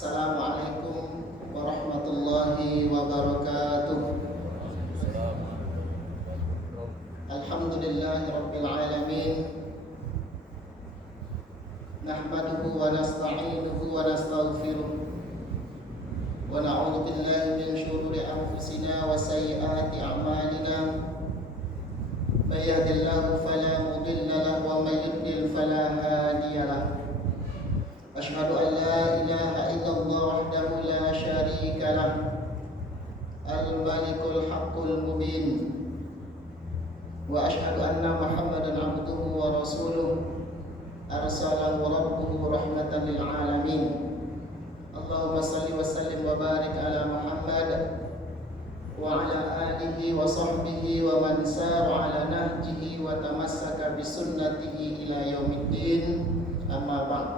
Assalamualaikum warahmatullahi wabarakatuh. Alhamdulillahi rabbil alamin. Nahmaduhu wa nasta'inuhu wa nastaghfiruh. Wa na'udzu billahi min shururi anfusina wa sayyiati a'malina. May yahdihillahu fala mudilla lahu wa may yudlil fala hadiya lahu. Asyhadu an la ilaha illallah wahdahu la syarika lah, al-malikul haqqul mubin. Wa asyhadu anna Muhammadan abduhu wa rasuluh, arsalahu rabbuhu rahmatan lil alamin. Allahumma salli wa sallim wa barik ala Muhammad wa ala alihi wa sahbihi wa man sara ala nahjihi wa tamassaka bi sunnatihi ila yaumiddin. Amma ba'd.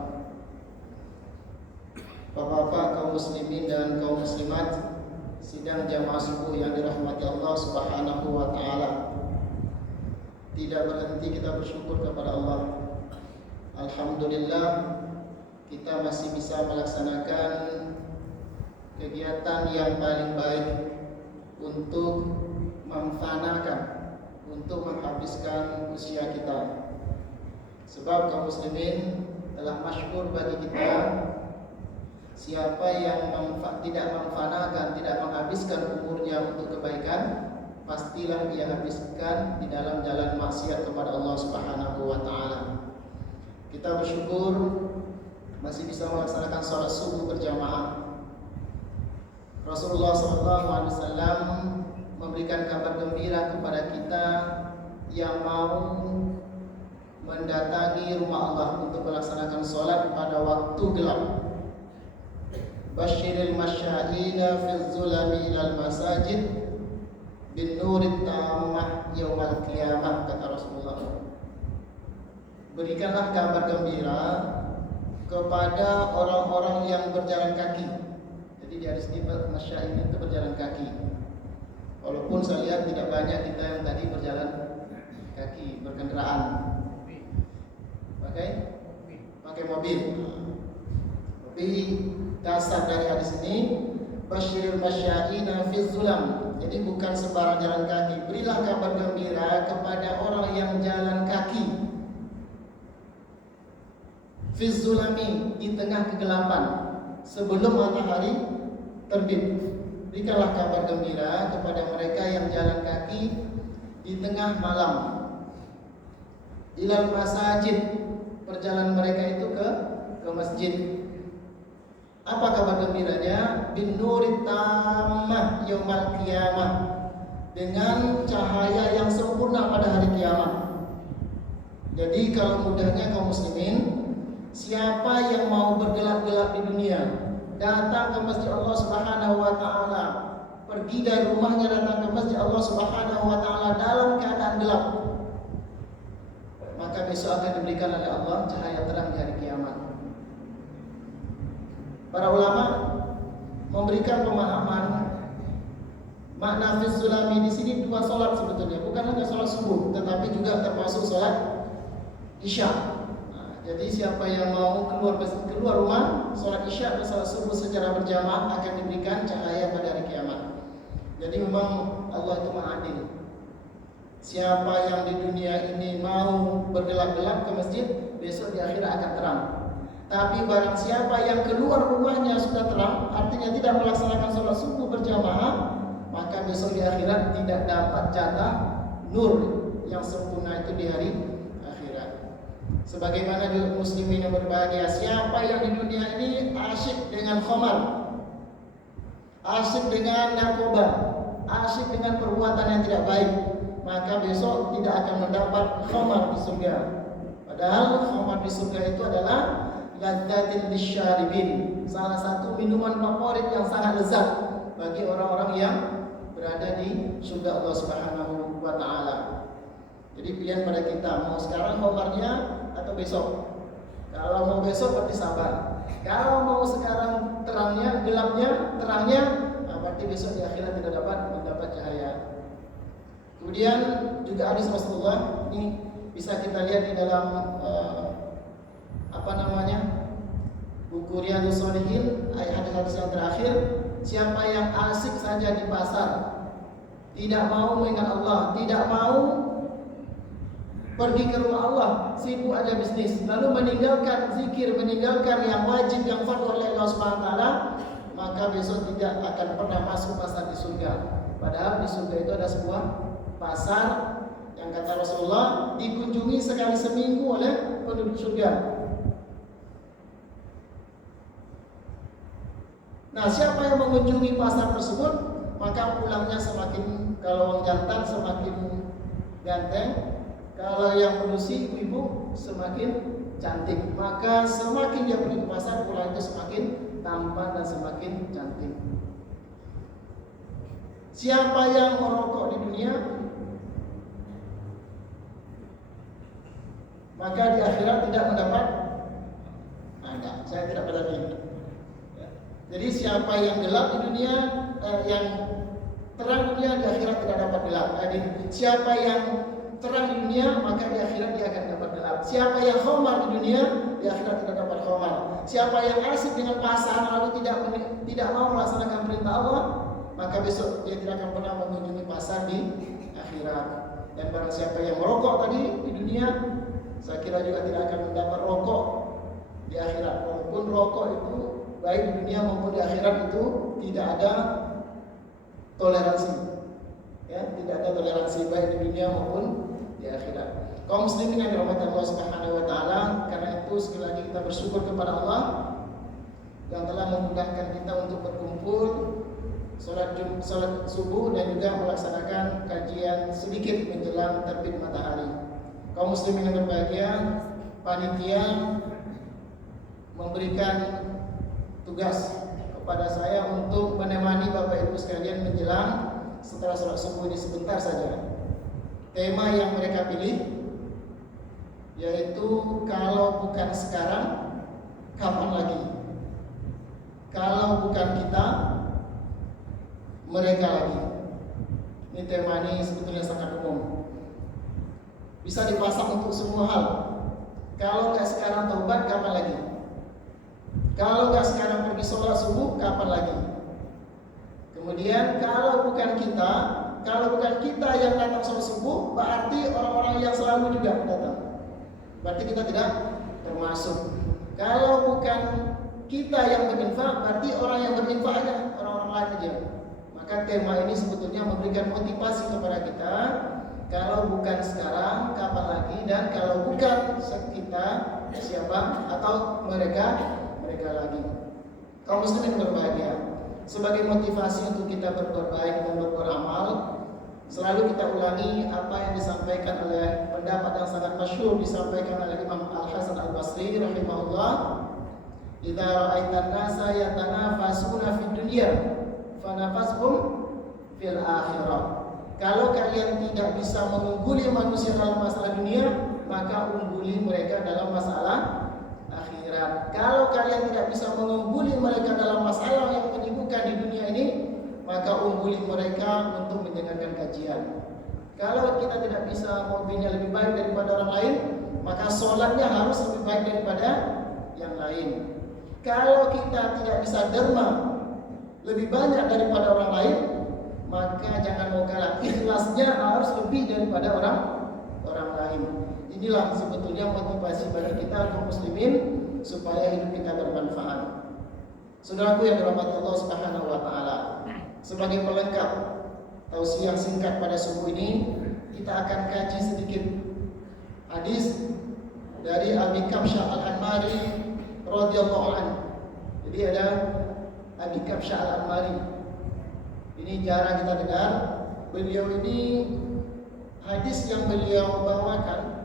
Bapak-bapak, kaum muslimin dan kaum muslimat sidang jamaah subuh yang dirahmati Allah Subhanahu wa taala. Tidak berhenti kita bersyukur kepada Allah. Alhamdulillah kita masih bisa melaksanakan kegiatan yang paling baik untuk memfanakan, untuk menghabiskan usia kita. Sebab kaum muslimin telah masyhur bagi kita, siapa yang tidak memfanakan, tidak menghabiskan umurnya untuk kebaikan, pastilah dia habiskan di dalam jalan maksiat kepada Allah Subhanahu wa taala. Kita bersyukur masih bisa melaksanakan sholat subuh berjamaah. Rasulullah SAW memberikan kabar gembira kepada kita yang mau mendatangi rumah Allah untuk melaksanakan sholat pada waktu gelap. Basyiril masya'ina fil zulami ilal masajid bin nurit tammah yaumal qiyamah, kata Rasulullah. Berikanlah kabar gembira kepada orang-orang yang berjalan kaki. Jadi di hadis ini masya'in itu berjalan kaki. Walaupun saya lihat tidak banyak kita yang tadi berjalan kaki, berkendaraan. Pakai mobil. Tapi dasar dari hadis ini basyiril masya'ina fiz zulam. Jadi bukan sembarang jalan kaki. Berilah kabar gembira kepada orang yang jalan kaki fiz zulami, di tengah kegelapan sebelum matahari terbit. Berikanlah kabar gembira kepada mereka yang jalan kaki di tengah malam. Ilal masajid, perjalanan mereka itu ke masjid. Apa kabar gembiranya? Bin nurit tammah yaumal qiyamah, dengan cahaya yang sempurna pada hari kiamat. Jadi kalau mudahnya kaum muslimin, siapa yang mau bergelap-gelap di dunia, datang ke masjid Allah Subhanahu wa taala, pergi dari rumahnya datang ke masjid Allah Subhanahu wa taala dalam keadaan gelap, maka besok akan diberikan oleh Allah cahaya terang di hari kiamat. Para ulama memberikan pemahaman makna fiz zulami di sini dua salat sebetulnya, bukan hanya salat subuh, tetapi juga termasuk salat isya. Jadi siapa yang mau keluar rumah, salat isya dan salat subuh secara berjamaah akan diberikan cahaya pada hari kiamat. Jadi memang Allah itu Maha Adil. Siapa yang di dunia ini mau bergelap-gelap ke masjid, besok di akhirat akan terang. Tapi barang siapa yang keluar rumahnya sudah terang, artinya tidak melaksanakan sholat subuh berjamaah, maka besok di akhirat tidak dapat jatah nur yang sempurna itu di hari akhirat. Sebagaimana di muslimin yang berbahagia, siapa yang di dunia ini asyik dengan khamar, asyik dengan narkoba, asyik dengan perbuatan yang tidak baik, maka besok tidak akan mendapat khamar di surga. Padahal khamar di surga itu adalah ladzatil lisyaribin, salah satu minuman favorit yang sangat lezat bagi orang-orang yang berada di surga Allah Subhanahu wa taala. Jadi pilihan pada kita, mau sekarang khabarnya atau besok. Kalau mau besok berarti sabar. Kalau mau sekarang terangnya, gelapnya, terangnya, berarti besok di akhirat tidak dapat mendapat cahaya. Kemudian juga hadis Rasulullah ini bisa kita lihat di dalam buku buku Riyadhus Shalihin, hadis-hadis yang terakhir, siapa yang asik saja di pasar, tidak mau mengingat Allah, tidak mau pergi ke rumah Allah, sibuk aja bisnis, lalu meninggalkan zikir, meninggalkan yang wajib yang fardu oleh Allah Subhanahu wa taala, maka besok tidak akan pernah masuk pasar di surga. Padahal di surga itu ada sebuah pasar yang kata Rasulullah dikunjungi sekali seminggu oleh penduduk surga. Nah, siapa yang mengunjungi pasar tersebut, maka pulangnya semakin, kalau orang jantan semakin ganteng, kalau yang menusi ibu semakin cantik. Maka semakin dia pergi ke pasar, pulang itu semakin tampan dan semakin cantik. Siapa yang merokok di dunia, maka di akhirat tidak mendapat. Enggak, saya tidak berani. Jadi siapa yang gelap di dunia, yang terang dunia, di akhirat tidak dapat gelap. Jadi siapa yang terang di dunia, maka di akhirat dia akan dapat gelap. Siapa yang khamar di dunia, di akhirat tidak dapat khamar. Siapa yang asik dengan pasar lalu tidak mau melaksanakan perintah Allah, maka besok dia tidak akan pernah mengunjungi pasar di akhirat. Dan barang siapa yang merokok tadi di dunia, saya kira juga tidak akan mendapat rokok di akhirat. Walaupun rokok itu baik di dunia maupun di akhirat itu tidak ada toleransi. Ya, tidak ada toleransi baik di dunia maupun di akhirat. Kaum muslimin yang dirahmati Allah Subhanahu wa taala, karena itu sekali lagi kita bersyukur kepada Allah yang telah memudahkan kita untuk berkumpul salat subuh dan juga melaksanakan kajian sedikit menjelang terbit matahari. Kaum muslimin yang berbahagia, panitia memberikan tugas kepada saya untuk menemani Bapak Ibu sekalian menjelang setelah salat subuh ini sebentar saja. Tema yang mereka pilih yaitu kalau bukan sekarang, kapan lagi? Kalau bukan kita, mereka lagi. Ini tema ini sebetulnya sangat umum. Bisa dipasang untuk semua hal. Kalau nggak sekarang taubat, kapan lagi? Kalau nggak sekarang pergi sholat subuh, kapan lagi? Kemudian kalau bukan kita yang datang sholat subuh, berarti orang-orang yang selalu juga datang. Berarti kita tidak termasuk. Kalau bukan kita yang berinfak, berarti orang yang berinfak aja, orang-orang lain aja. Maka tema ini sebetulnya memberikan motivasi kepada kita. Kalau bukan sekarang, kapan lagi? Dan kalau bukan kita, siapa? Atau mereka lagi. Kaum muslimin berbahagia. Sebagai motivasi untuk kita berbuat baik dan berbuat amal, selalu kita ulangi apa yang disampaikan oleh pendapat yang sangat masyhur disampaikan oleh Imam Al-Hasan Al-Basri rahimahullah. Idza ra'aitan nasa yatanafasuna fid dunya fanafashum fil akhirah. Kalau kalian tidak bisa mengungguli manusia dalam masalah dunia, maka ungguli mereka dalam masalah akhirat. Kalau kalian tidak bisa mengungguli mereka dalam masalah yang menyibukkan di dunia ini, maka ungguli mereka untuk mendengarkan kajian. Kalau kita tidak bisa mobilnya lebih baik daripada orang lain, maka sholatnya harus lebih baik daripada yang lain. Kalau kita tidak bisa derma lebih banyak daripada orang lain, maka jangan mau kalah. Ikhlasnya harus lebih daripada orang lain. Inilah sebetulnya motivasi bagi kita kaum muslimin supaya hidup kita bermanfaat. Saudaraku yang dirahmati Allah Subhanahu wa taala, sebagai pelengkap tausiah singkat pada subuh ini, kita akan kaji sedikit hadis dari Abi Kabsyah Al-Anmari radhiyallahu anhu. Jadi ada Abi Kabsyah Al-Anmari. Ini jarang kita dengar. Beliau ini hadis yang beliau bawakan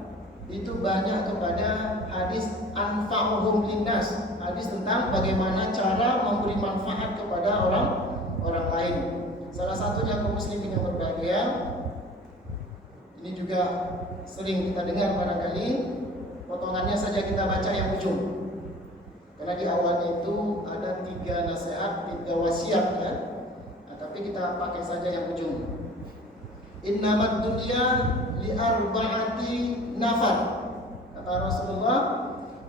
itu banyak kepada hadis anfa'uhum linnas, hadis tentang bagaimana cara memberi manfaat kepada orang lain. Salah satunya kaum muslimin yang berbahagia. Ini juga sering kita dengar barangkali, potongannya saja kita baca yang ujung. Karena di awalnya itu ada 3 nasihat, 3 wasiat ya. Nah, tapi kita pakai saja yang ujung. Innamad dunya li arba'ati nafar. Kata Rasulullah,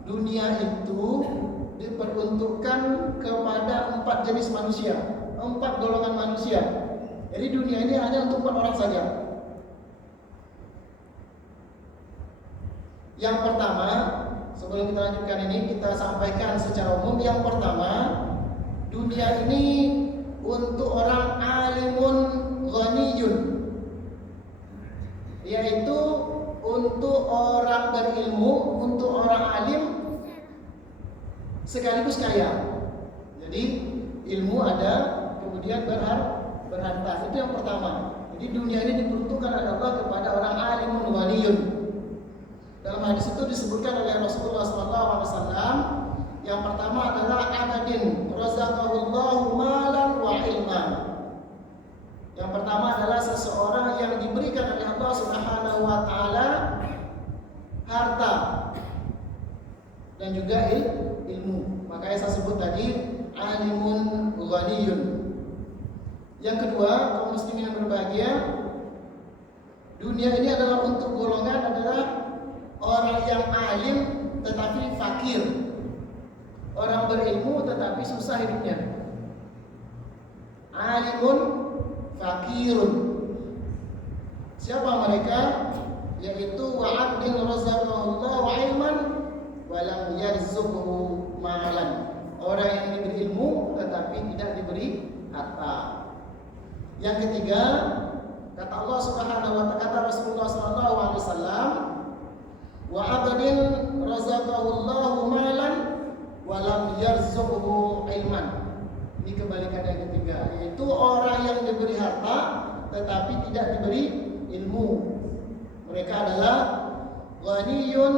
dunia itu diperuntukkan kepada 4 jenis manusia, 4 golongan manusia. Jadi dunia ini hanya untuk 4 orang saja. Yang pertama, sebelum kita lanjutkan ini, kita sampaikan secara umum. Yang pertama, dunia ini untuk orang alimun ghaniyun, yaitu untuk orang berilmu, untuk orang alim sekaligus kaya. Jadi ilmu ada, kemudian berharta. Itu yang pertama. Jadi dunia ini diperuntukkan oleh Allah kepada orang alimun ghaniyun. Dalam hadis itu disebutkan oleh Rasulullah SAW, yang pertama adalah abadin razaqahullahu malan wa ilman. Yang pertama adalah seseorang yang diberikan oleh Allah Subhanahu wa taala harta dan juga ilmu. Makanya saya sebut tadi alimun ghaniyun. Yang kedua, kaum muslimin yang berbahagia, dunia ini adalah untuk golongan adalah orang yang alim tetapi fakir, orang berilmu tetapi susah hidupnya. Alimun fakirun. Siapa mereka? Yaitu wa'abdin razaqahullahu ilman wa lam yarzuqhu malan. Orang yang diberi ilmu tetapi tidak diberi harta. Yang ketiga, kata Allah Subhanahu wa ta'ala, kata Rasulullah sallallahu alaihi wasallam, wa 'abdin razaqahullahu malan wa lam yarzuqhu ilman. Ini kebalikan yang ketiga, yaitu orang yang diberi harta tetapi tidak diberi ilmu. Mereka adalah ghaniyun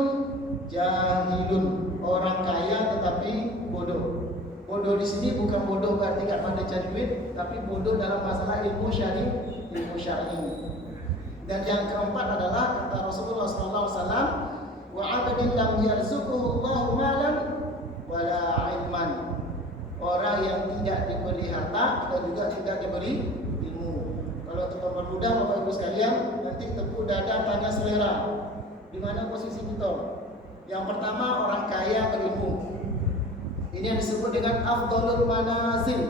jahilun, orang kaya tetapi bodoh. Bodoh di sini bukan bodoh berarti tidak pandai cari duit, tapi bodoh dalam masalah ilmu syar'i. Dan yang keempat adalah kata Rasulullah SAW, wa 'abdin lam yarzuquhu Allahu malan wala ilman. Orang yang tidak diberi harta dan juga tidak diberi ilmu. Kalau untuk mempermudah Bapak Ibu sekalian, nanti tepuk dada tanya selera. Di mana posisi kita? Yang pertama orang kaya berilmu. Ini yang disebut dengan afdhalul manazil.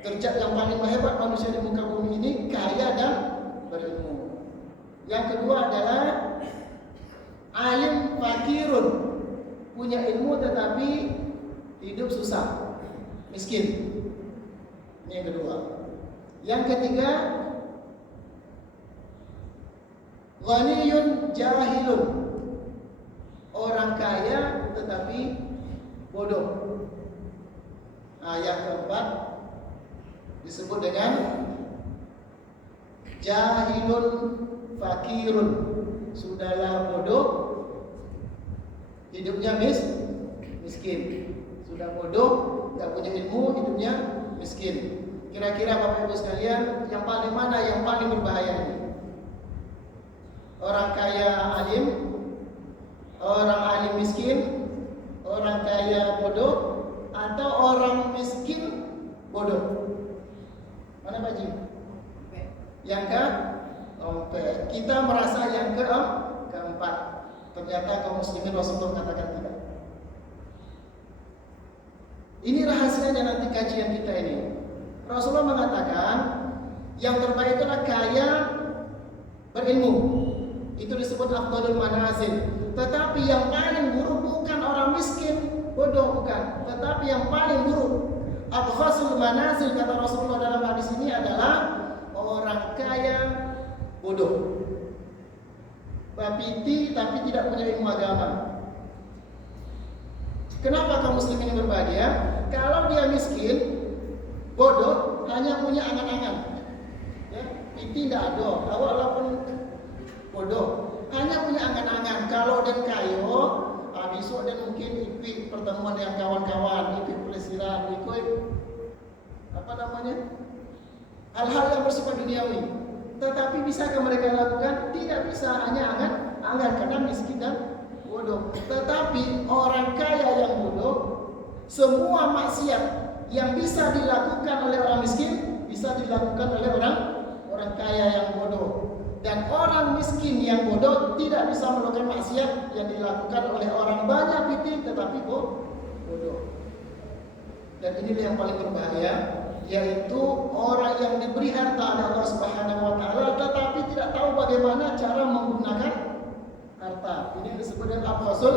Derajat yang paling hebat manusia di muka bumi ini kaya dan berilmu. Yang kedua adalah alim fakirun, punya ilmu tetapi hidup susah, miskin. Ini yang kedua. Yang ketiga, ghaniyun jahilun, orang kaya tetapi bodoh. Nah, yang keempat disebut dengan jahilun fakirun, sudahlah bodoh, hidupnya miskin. Sudah bodoh, tidak punya ilmu, hidupnya miskin. Kira-kira Bapak Ibu sekalian, yang paling mana yang paling berbahaya ini? Orang kaya alim, orang alim miskin, orang kaya bodoh, atau orang miskin bodoh? Mana Pak Ji? Yang keempat. Kita merasa yang keempat. Ternyata kaum muslimin Rasulullah katakan tidak. Ini rahasianya nanti kajian kita ini. Rasulullah mengatakan yang terbaik itu adalah kaya berilmu. Itu disebut afdhalul manazil. Tetapi yang paling buruk bukan orang miskin bodoh, bukan. Tetapi yang paling buruk, abkhasul manazil, kata Rasulullah dalam hadis ini, adalah orang kaya bodoh. Bapiti tapi tidak punya ilmu agama. Kenapa kaum muslimin berbahagia? Kalau dia miskin, bodoh, hanya punya angan-angan. Ya, piti tidak ada, walaupun bodoh, hanya punya angan-angan. Kalau dan kayo, besok dan mungkin ikut pertemuan dengan kawan-kawan, ikut pelesiran, ikut apa namanya, hal-hal yang bersifat duniawi. Tetapi bisakah mereka lakukan? Tidak bisa, hanya angan-angan karena miskin dan bodoh. Tetapi orang kaya yang bodoh, semua maksiat yang bisa dilakukan oleh orang miskin bisa dilakukan oleh orang kaya yang bodoh. Dan orang miskin yang bodoh tidak bisa melakukan maksiat yang dilakukan oleh orang banyak piti tetapi bodoh. bodoh. Dan inilah yang paling berbahaya, yaitu orang yang diberi harta oleh Allah Subhanahu wa taala tetapi tidak tahu bagaimana cara menggunakan harta. Ini disebut dengan abghasul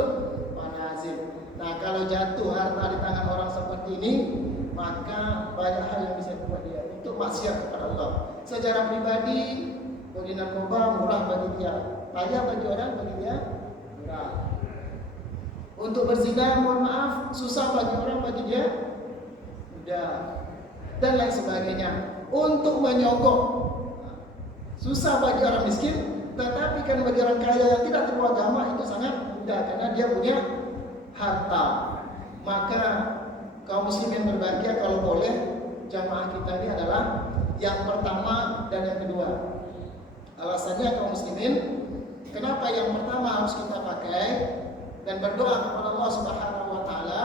manazil. Nah, kalau jatuh harta di tangan orang seperti ini, maka banyak hal yang bisa dibuat dia untuk maksiat kepada Allah. Secara pribadi, bagi narkoba murah bagi dia, kaya bagi orang, bagi dia murah. Untuk berzina, mohon maaf, susah bagi orang, bagi dia mudah, dan lain sebagainya. Untuk menyogok, susah bagi orang miskin, tetapi kan bagi orang kaya yang tidak tahu agama itu sangat mudah karena dia punya harta. Maka kaum muslim yang berbahagia, kalau boleh jamaah kita ini adalah yang pertama dan yang kedua. Alasannya kaum muslimin, kenapa yang pertama harus kita pakai dan berdoa kepada Allah Subhanahu wa taala?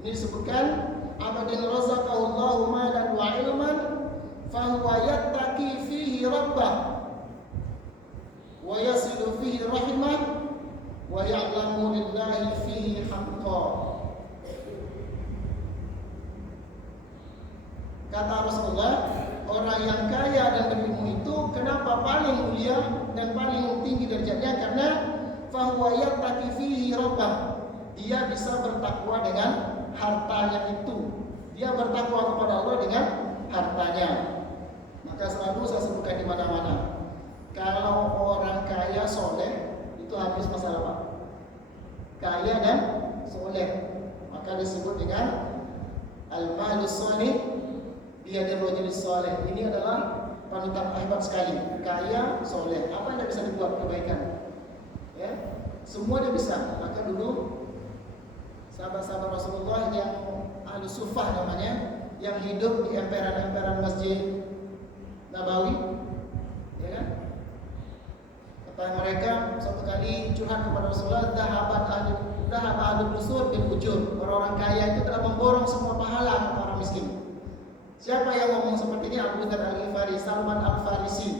Ini disebutkan abadin razaqahu Allahu malan wa ilman fa huwa yattaqi fihi rabbah wa yasilu fihi rahimah wa ya'lamu lillahi fihi haqqan. Kata Rasulullah, orang yang kaya dan berilmu itu kenapa paling mulia dan paling tinggi derajatnya? Karena fahuwa yattaqi fihi rabbah. Dia bisa bertakwa dengan hartanya itu. Dia bertakwa kepada Allah dengan hartanya. Maka selalu saya sebutkan di mana-mana, kalau orang kaya soleh itu habis masalah apa? Kaya dan soleh, maka disebut dengan al-malus soleh biadil rajul soleh. Ini adalah panutan hebat sekali. Kaya, soleh, apa yang bisa dibuat kebaikan? Ya, semua dia bisa. Maka dulu sahabat-sahabat Rasulullah yang ahli sufah namanya, yang hidup di emperan-emperan Masjid Nabawi, ya kan? Kata mereka suatu kali curhat kepada Rasulullah, dhahab ahli dusur bil ujur. Orang-orang kaya itu telah memborong semua pahala orang miskin. Siapa yang ngomong seperti ini? Abu Dzar Al-Ghifari, Salman Al-Farisi.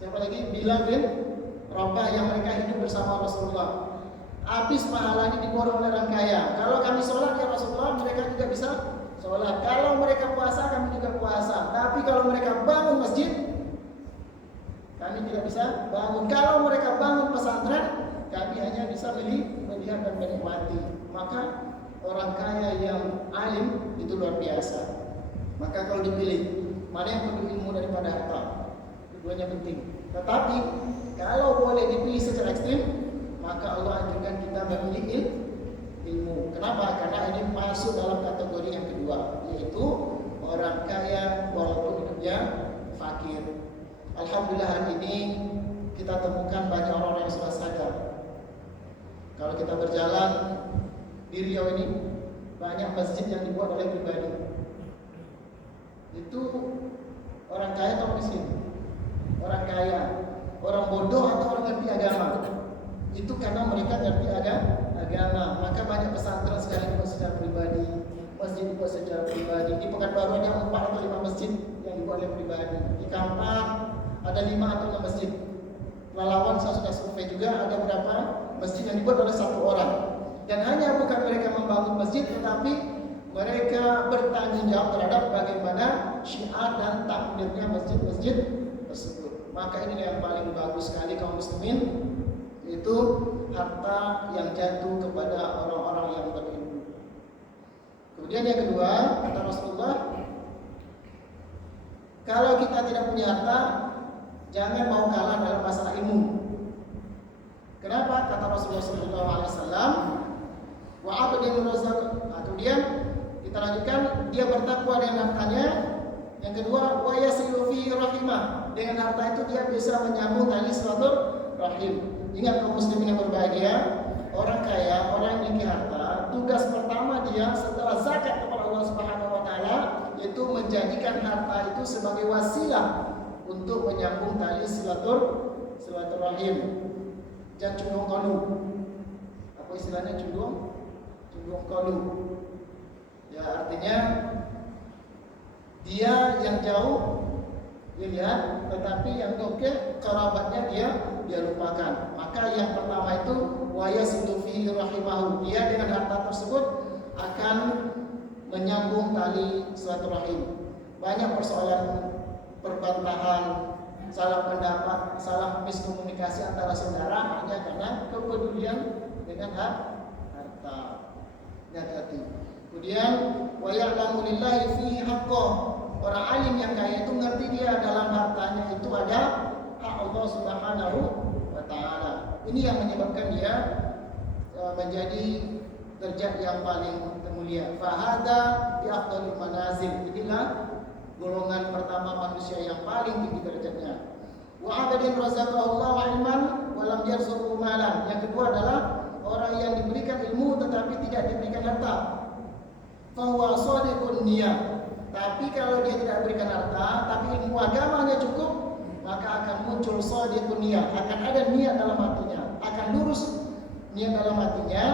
Siapa lagi? Bilal bin Rabah, yang mereka hidup bersama Rasulullah. Habis pahalanya diborong oleh orang kaya. Kalau kami sholat ya Rasulullah, mereka juga bisa sholat. Kalau mereka puasa, kami juga puasa. Tapi kalau mereka bangun masjid, kami tidak bisa bangun. Kalau mereka bangun pesantren, kami hanya bisa melihat dan menikmati. Maka orang kaya yang alim itu luar biasa. Maka kalau dipilih, mana yang perlu ilmu daripada harta? Keduanya penting. Tetapi kalau boleh dipilih secara ekstrim, maka Allah anjurkan kita memilih ilmu. Kenapa? Karena ini masuk dalam kategori yang kedua, yaitu orang kaya walaupun hidupnya fakir. Alhamdulillah hari ini kita temukan banyak orang-orang yang sudah sadar. Kalau kita berjalan di Riau ini, banyak masjid yang dibuat oleh pribadi. Itu orang kaya atau miskin? Orang kaya, orang bodoh atau orang ngerti agama? Itu karena mereka ngerti agama. Maka banyak pesantren sekarang dibuat secara pribadi, masjid dibuat secara pribadi. Di Pekanbaru ada 4 atau 5 masjid yang dibuat oleh pribadi. Di Kampar ada 5 atau 6 masjid. Pelalawan saya sudah survei juga, ada beberapa masjid yang dibuat oleh 1 orang. Dan hanya bukan mereka membangun masjid, tetapi mereka bertanggung jawab terhadap bagaimana syiar dan takdirnya masjid-masjid tersebut. Maka ini yang paling bagus sekali kaum muslimin, yaitu harta yang jatuh kepada orang-orang yang berilmu. Kemudian yang kedua, kata Rasulullah, kalau kita tidak punya harta, jangan mau kalah dalam masalah ilmu. Kenapa? Kata Rasulullah SAW, wa abdin razaq. Kemudian kita lanjutkan, dia bertakwa dengan hartanya. Yang kedua, wa yasilu fihi rahimah. Dengan harta itu dia bisa menyambung tali silaturahim. Ingat kaum muslimin yang berbahagia, orang kaya, orang yang memiliki harta, tugas pertama dia setelah zakat kepada Allah Subhanahu wa taala yaitu menjadikan harta itu sebagai wasilah untuk menyambung tali silaturahim. Jangan cundung kolu. Apa istilahnya cundung kolu? Ya, artinya dia yang jauh dilihat, tetapi yang dekat kerabatnya dia dia lupakan. Maka yang pertama itu wa yasilu fihi rahimahu, dia dengan harta tersebut akan menyambung tali silaturahim. Banyak persoalan perbantahan, salah pendapat, salah miskomunikasi antara saudara hanya karena kepedulian dengan harta. Hati-hati. Kemudian wa ya'lamu lillahi fihi haqqo. Orang alim yang kaya itu ngerti dia dalam hartanya itu ada hak Allah Subhanahu wa taala. Ini yang menyebabkan dia menjadi derajat yang paling mulia. Fahada bi afdhalil manazil. Inilah golongan pertama manusia yang paling tinggi derajatnya. Wa abadin razaqahullahu ilman wa lam yarzuqhu malan. Yang kedua adalah orang yang diberikan ilmu tetapi tidak diberikan harta. Fa huwa shadiqun niyah. Tapi kalau dia tidak berikan harta tapi ilmu agamanya cukup, maka akan muncul shadiqun niyah, akan ada niat dalam hatinya, akan lurus niat dalam hatinya.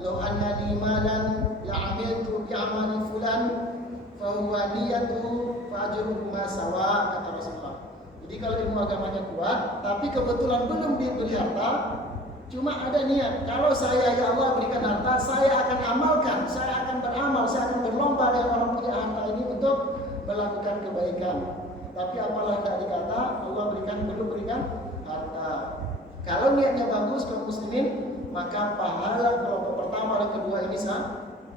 Law annani malan la'amiltu bi'amali fulan fa huwa niyatu fa ajruhu ma sawa, kata Rasulullah. Jadi kalau ilmu agamanya kuat tapi kebetulan belum diberi harta, cuma ada niat, kalau saya ya Allah berikan harta, saya akan amalkan, saya akan beramal, saya akan berlomba dengan orang punya harta ini untuk melakukan kebaikan. Tapi apalah tak dikata Allah belum berikan harta. Kalau niatnya bagus kaum muslimin, maka pahala kelompok pertama dan kedua ini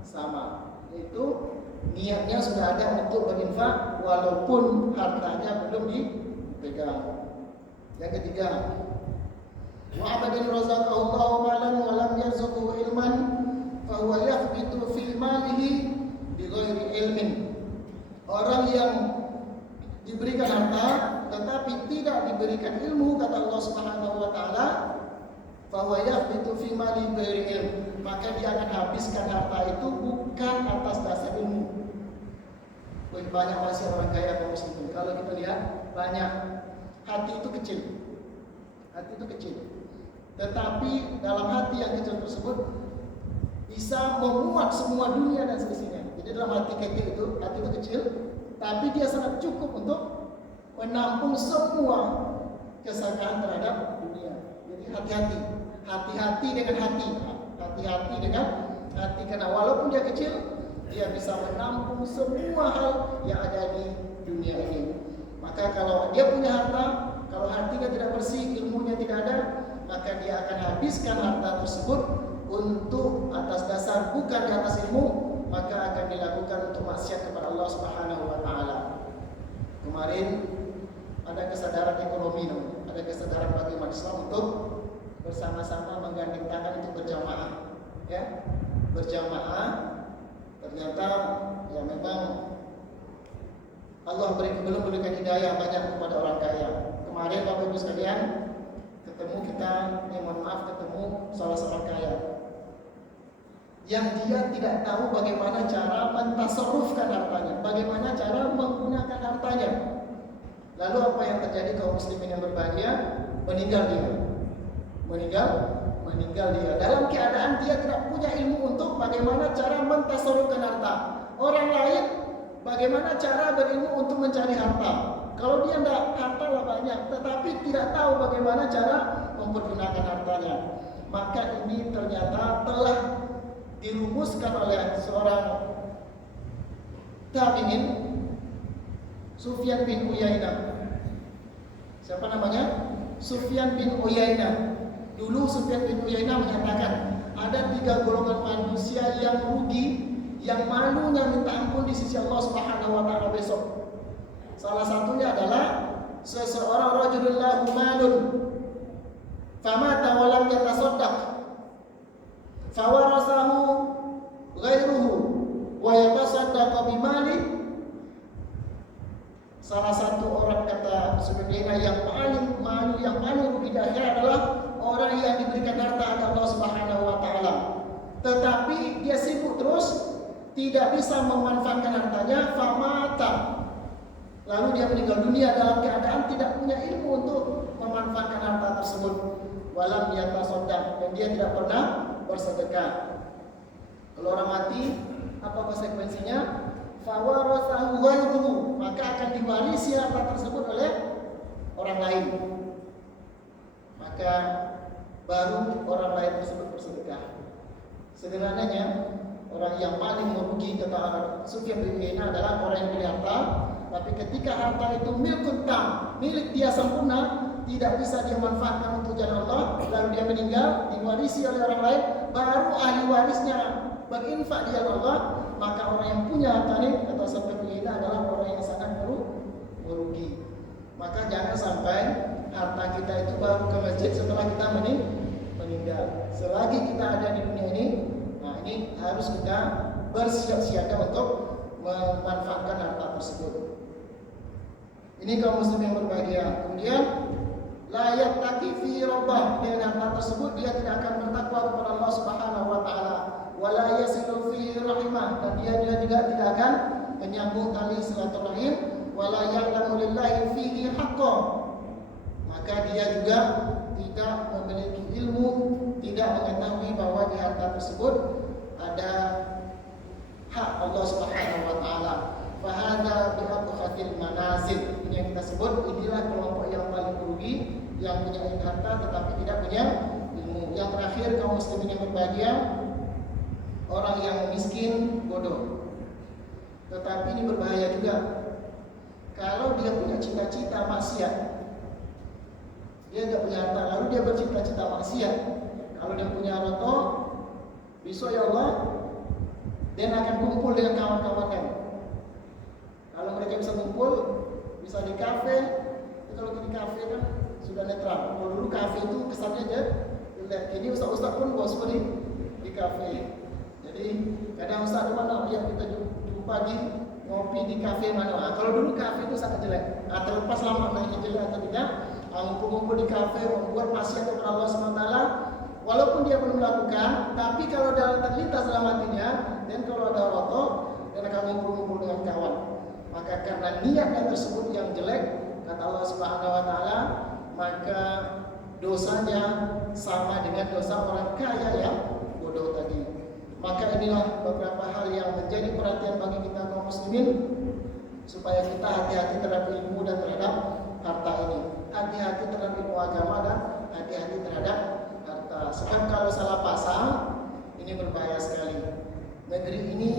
sama. Itu niatnya sudah ada untuk berinfak walaupun hartanya belum dipegang. Yang ketiga, wa abadin razaqahullahu malan wa lam yarzuqhu ilman fa huwa yakhbitu fi malihi bighairi ilmin. Orang yang diberikan harta tetapi tidak diberikan ilmu, kata Allah Subhanahu wa taala, fa huwa yakhbitu fi malihi bighairi ilm, maka dia akan habiskan harta itu bukan atas dasar ilmu. Banyak masih orang kaya kaum muslimin. Kalau kita lihat banyak, hati itu kecil. Hati itu kecil. Tetapi dalam hati yang kecil tersebut bisa memuat semua dunia dan seisinya. Jadi dalam hati kecil itu, hati itu kecil, tapi dia sangat cukup untuk menampung semua kesakaan terhadap dunia. Jadi hati-hati, hati-hati dengan hati, hati-hati dengan hati, karena walaupun dia kecil, dia bisa menampung semua hal yang ada di dunia ini. Maka kalau dia punya harta, kalau hatinya tidak bersih, ilmunya tidak ada, maka dia akan habiskan harta tersebut untuk atas dasar bukan di atas ilmu, maka akan dilakukan untuk maksiat kepada Allah Subhanahu wa taala. Kemarin ada kesadaran ekonomi, ada kesadaran bagi umat Islam untuk bersama-sama menggandeng tangan untuk berjamaah. Ya, berjamaah. Ternyata ya memang Allah belum berikan hidayah banyak kepada orang kaya. Kemarin Bapak Ibu sekalian ketemu salah seorang kaya yang dia tidak tahu bagaimana cara mentasarrufkan hartanya, bagaimana cara menggunakan hartanya. Lalu apa yang terjadi kaum muslimin yang berbahagia? Meninggal dia dalam keadaan dia tidak punya ilmu untuk bagaimana cara mentasarrufkan harta. Orang lain bagaimana cara berilmu untuk mencari harta. Kalau dia tidak harta lah banyak, tetapi tidak tahu bagaimana cara mempergunakan hartanya. Maka ini ternyata telah dirumuskan oleh seorang tabi'in, Sufyan bin Uyainah. Siapa namanya? Sufyan bin Uyainah. Dulu Sufyan bin Uyainah menyatakan ada 3 golongan manusia yang rugi, yang malunya minta ampun di sisi Allah Subhanahu wa taala besok. Salah satunya adalah seseorang rajulun lahu malun famata wa lam yatasaddaq fawarasahu ghairuhu wa yatasaddaq bimali. Salah satu orang, kata Sufyan, yang paling malu, yang paling rugi di akhirat adalah orang yang diberikan harta oleh Allah Subhanahu wa taala, tetapi dia sibuk terus, tidak bisa memanfaatkan hartanya, famata. Lalu dia meninggal dunia dalam keadaan tidak punya ilmu untuk memanfaatkan harta tersebut. Walam yatasaddaq, dan dia tidak pernah bersedekah. Kalau orang mati, apa konsekuensinya? Fawarasahu ghairuhu, maka akan diwarisi harta tersebut oleh orang lain. maka baru orang lain tersebut bersedekah. Sederhananya, orang yang paling merugi kata Sufyan bin Uyainah adalah orang yang punya harta, tapi ketika harta itu milik dia sempurna, tidak bisa dia manfaatkan untuk jalan Allah, lalu dia meninggal, diwarisi oleh orang lain, baru ahli warisnya berinfak di jalan Allah, maka orang yang punya harta ini kata Sufyan bin Uyainah adalah orang yang sangat merugi. Maka jangan sampai harta kita itu baru ke masjid setelah kita meninggal. Selagi kita ada di dunia ini, nah ini harus kita bersiap-siaga untuk memanfaatkan harta tersebut. Ini kaum muslim yang berbahagia. Kemudian la yattaqi fi rabbah, dengan harta tersebut dia tidak akan bertakwa kepada Allah Subhanahu wa taala, wala yasilu fi rahimah, dan dia juga tidak akan menyambung tali silaturahim, wala ya'lamu lillahi fihi haqqan, maka dia juga tidak memiliki ilmu, tidak mengetahui bahwa di harta tersebut ada hak Allah Subhanahu wa taala. Fahada bi abkhatil manazil, ini yang kita sebut, inilah kelompok yang paling merugi, yang punya harta tetapi tidak punya ilmu. Yang terakhir kaum muslimin yang berbahagia, orang yang miskin bodoh. Tetapi ini berbahaya juga. Kalau dia punya cita-cita maksiat, dia tidak punya harta, lalu dia bercita-cita maksiat. Kalau dia punya harta, besok ya Allah, dia akan kumpul dengan kawan-kawannya. Kalau mereka bisa kumpul, bisa di kafe. Kalau di kafe kan sudah netral. Kalau dulu kafe itu kesannya aja jelek. Ini ustaz-ustaz pun bos di kafe. Jadi kadang ustaz di mana yang kita jumpa di ngopi di kafe mana. Nah, kalau dulu kafe itu sangat jelek. Nah, terlepas lama naiknya jelek atau tidak, ngumpul-ngumpul di kafe membuat maksiat kepada Allah SWT. Walaupun dia belum melakukan, tapi kalau dalam terlintas dalam hatinya, dan kalau ada roto, dan akan ngumpul-ngumpul dengan kawan. Maka karena niatnya tersebut yang jelek, kata Allah Subhanahu wa taala, maka dosanya sama dengan dosa orang kaya yang bodoh tadi. Maka inilah beberapa hal yang menjadi perhatian bagi kita kaum muslimin, supaya kita hati-hati terhadap ilmu dan terhadap harta ini. Hati-hati terhadap ilmu agama dan hati-hati terhadap harta. Sebab kalau salah pasang, ini berbahaya sekali. Negeri ini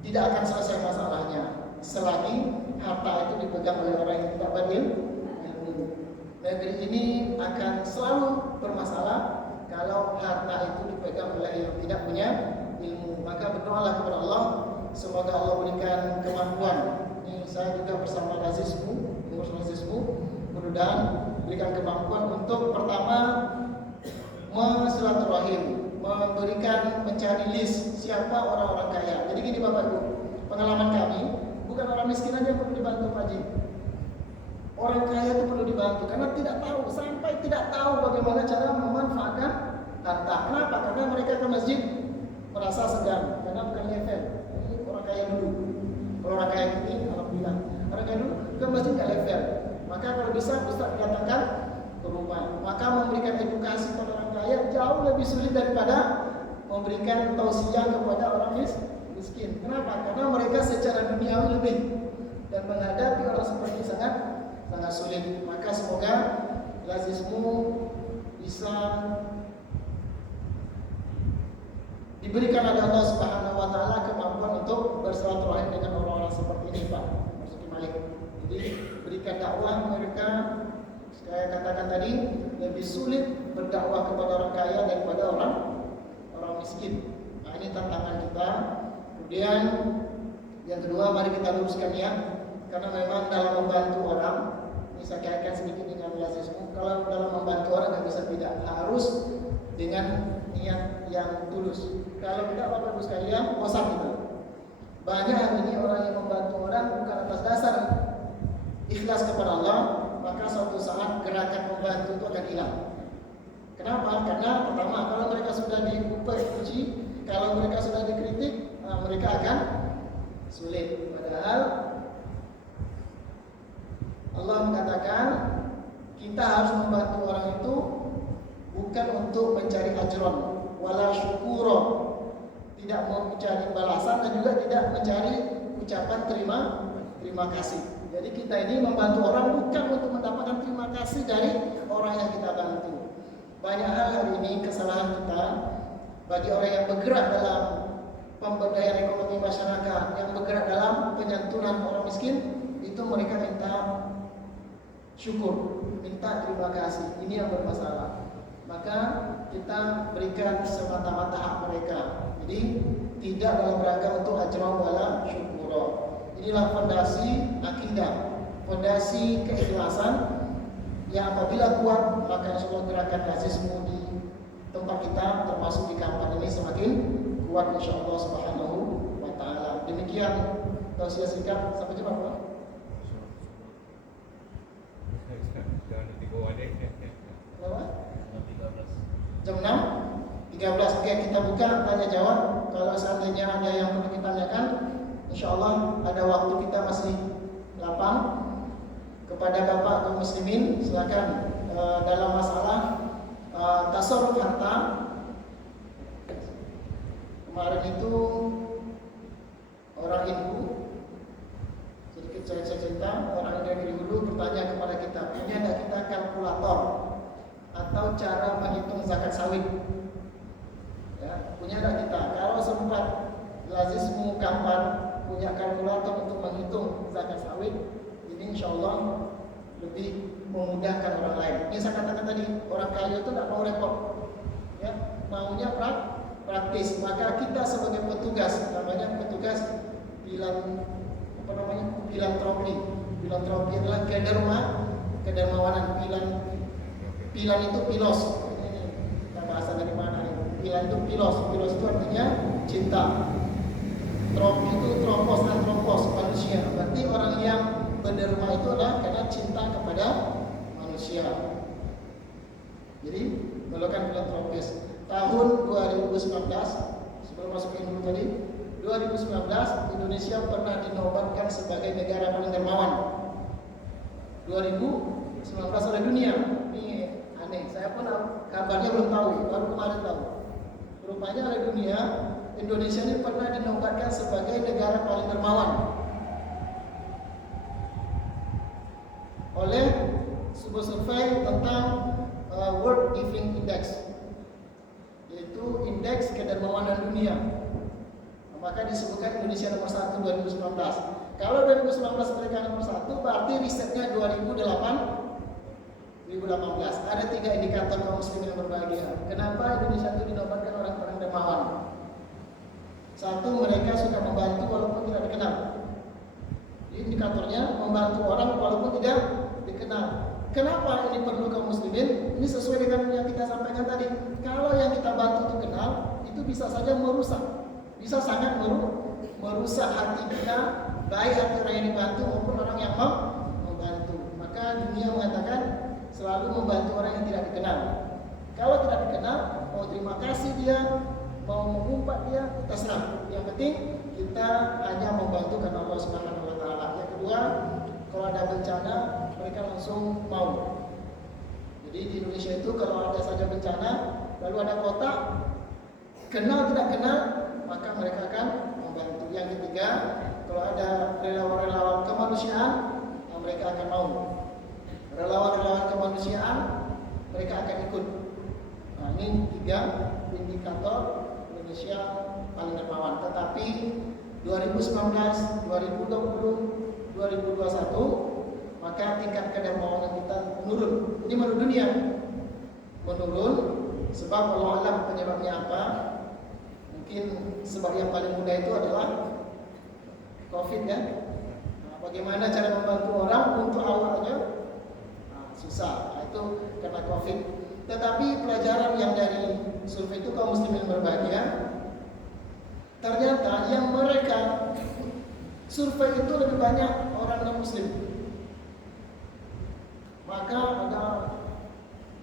tidak akan selesai masalahnya selagi harta itu dipegang oleh orang yang tidak berilmu. Negeri ini akan selalu bermasalah kalau harta itu dipegang oleh yang tidak punya ilmu. Maka berdoalah kepada Allah, semoga Allah berikan kemampuan. Ini saya juga bersama Lazismu, mudah-mudahan berikan kemampuan untuk pertama silaturahim, memberikan, mencari list siapa orang-orang kaya. Jadi gini Bapak Ibu, pengalaman kami, bukan orang miskin aja yang perlu dibantu Pak Haji. Orang kaya itu perlu dibantu karena sampai tidak tahu bagaimana cara memanfaatkan harta. Kenapa? Karena mereka ke masjid merasa segan, karena bukan level. Ini orang kaya dulu. Kalau orang kaya ini, alhamdulillah. Orang kaya dulu ke masjid nggak level. Maka kalau bisa Ustaz datangkan ke rumah. Maka memberikan edukasi kepada orang kaya jauh lebih sulit daripada memberikan tausiah kepada orang miskin. Kenapa? Karena mereka secara duniawi lebih, dan menghadapi orang seperti ini sangat sulit. Maka semoga Lazismu bisa diberikan oleh Allah Subhanahu wa taala kemampuan untuk bersilaturahim dengan orang-orang seperti ini, Pak Marzuki Malik. Jadi berikan dakwah mereka. Saya katakan tadi, lebih sulit berdakwah kepada orang kaya daripada orang miskin. Nah, ini tantangan kita. Kemudian yang kedua, mari kita luruskan niat, karena memang dalam membantu orang, ini saya kaitkan sedikit dengan Lazismu. Kalau dalam membantu orang nggak bisa tidak, harus dengan niat yang tulus. Kalau tidak, Bapak Ibu sekalian, bosan kita. Banyak hari ini orang yang membantu orang bukan atas dasar ikhlas kepada Allah, maka suatu saat gerakan membantu itu akan hilang. Kenapa? Karena pertama, kalau mereka sudah dipuji, kalau mereka sudah dikritik, mereka akan sulit. Padahal Allah mengatakan kita harus membantu orang itu bukan untuk mencari ajron, wala syukuro, tidak mau mencari balasan dan juga tidak mencari ucapan terima kasih. Jadi kita ini membantu orang bukan untuk mendapatkan terima kasih dari orang yang kita bantu. Banyak hal hari ini kesalahan kita bagi orang yang bergerak dalam pemberdayaan ekonomi masyarakat, yang bergerak dalam penyantunan orang miskin, itu mereka minta syukur, minta terima kasih. Ini yang bermasalah. Maka kita berikan semata-mata hak mereka. Jadi tidak dalam rangka untuk ajran wala syukura. Inilah fondasi akidah, fondasi keikhlasan yang apabila kuat, maka insyaallah gerakan rasisme di tempat kita termasuk di kampung ini semakin kuat insyaallah subhanahu wa ta'ala. Demikian tausiah singkat. Sampai jumpa Pak. Berapa? Jam 6.13. Oke, kita buka tanya jawab. Kalau seandainya ada yang perlu kita tanyakan, insyaallah ada waktu, kita masih lapang. Kepada Bapak kaum muslimin, silakan dalam masalah tasarruf harta. Kemarin itu orang Hindu, sedikit saya cerita, orang dari Hindu bertanya kepada kita, punya ada kita kalkulator atau cara menghitung zakat sawit? Ya, punya ada kita. Kalau sempat lazismu kapan punya kalkulator untuk menghitung zakat sawit, ini insyaallah lebih memudahkan orang lain. Ini saya katakan tadi, orang kaya itu tidak mau repot, ya, maunya praktis. Maka kita sebagai petugas, namanya petugas filantropi. Filantropi adalah kedermawanan. Pilan itu pilos. Ini kita bahasa dari mana ini? Pilan itu pilos. Pilos itu artinya cinta. Tropi itu antropos manusia. Berarti orang yang berderma itu adalah karena cinta kepada manusia. Jadi melakukan filantropis. Tahun 2019, sebelum masuk ke dulu tadi, 2019 Indonesia pernah dinobatkan sebagai negara paling dermawan. 2019 oleh dunia. Ini aneh. Saya pun kabarnya belum tahu, baru kemarin tahu. Rupanya oleh dunia, Indonesia ini pernah dinobatkan sebagai negara paling dermawan oleh sebuah survei tentang World Giving Index, yaitu indeks kedermawanan dunia. Maka disebutkan Indonesia nomor 1 2019. Kalau 2019 mereka nomor 1, berarti risetnya 2018. Ada 3 indikator kaum muslimin yang berbahagia. Kenapa Indonesia itu dinobatkan orang paling dermawan? 1, mereka suka membantu walaupun tidak dikenal. Indikatornya membantu orang walaupun tidak dikenal. Kenapa ini perlu kaum muslimin? Ini sesuai dengan yang kita sampaikan tadi. Kalau yang kita bantu itu kenal, itu bisa saja merusak, bisa sangat merusak hati kita, baik hati orang yang dibantu maupun orang yang membantu. Maka dunia mengatakan selalu membantu orang yang tidak dikenal. Kalau tidak dikenal, mau terima kasih dia, mau mengumpat dia, terserah. Yang penting kita hanya membantu karena Allah Subhanahu wa taala. Yang kedua, kalau ada bencana, mereka langsung mau. Jadi di Indonesia itu kalau ada saja bencana, lalu ada kotak, kenal tidak kenal, maka mereka akan membantu. Yang ketiga, kalau ada relawan-relawan kemanusiaan, mereka akan mau. Relawan-relawan kemanusiaan, mereka akan ikut. Nah, ini 3 indikator Indonesia paling dermawan. Tetapi 2019, 2020, 2021, maka tingkat kedermawanan kita menurun. Ini menurut dunia menurun. Sebab Allah alam penyebabnya apa? Mungkin sebab yang paling mudah itu adalah COVID ya. Nah, bagaimana cara membantu orang untuk awalnya? Susah. Nah, itu karena COVID. Tetapi pelajaran yang dari survei itu kaum muslimin berbahagia, ternyata yang mereka survei itu lebih banyak orang non muslim. Maka ada,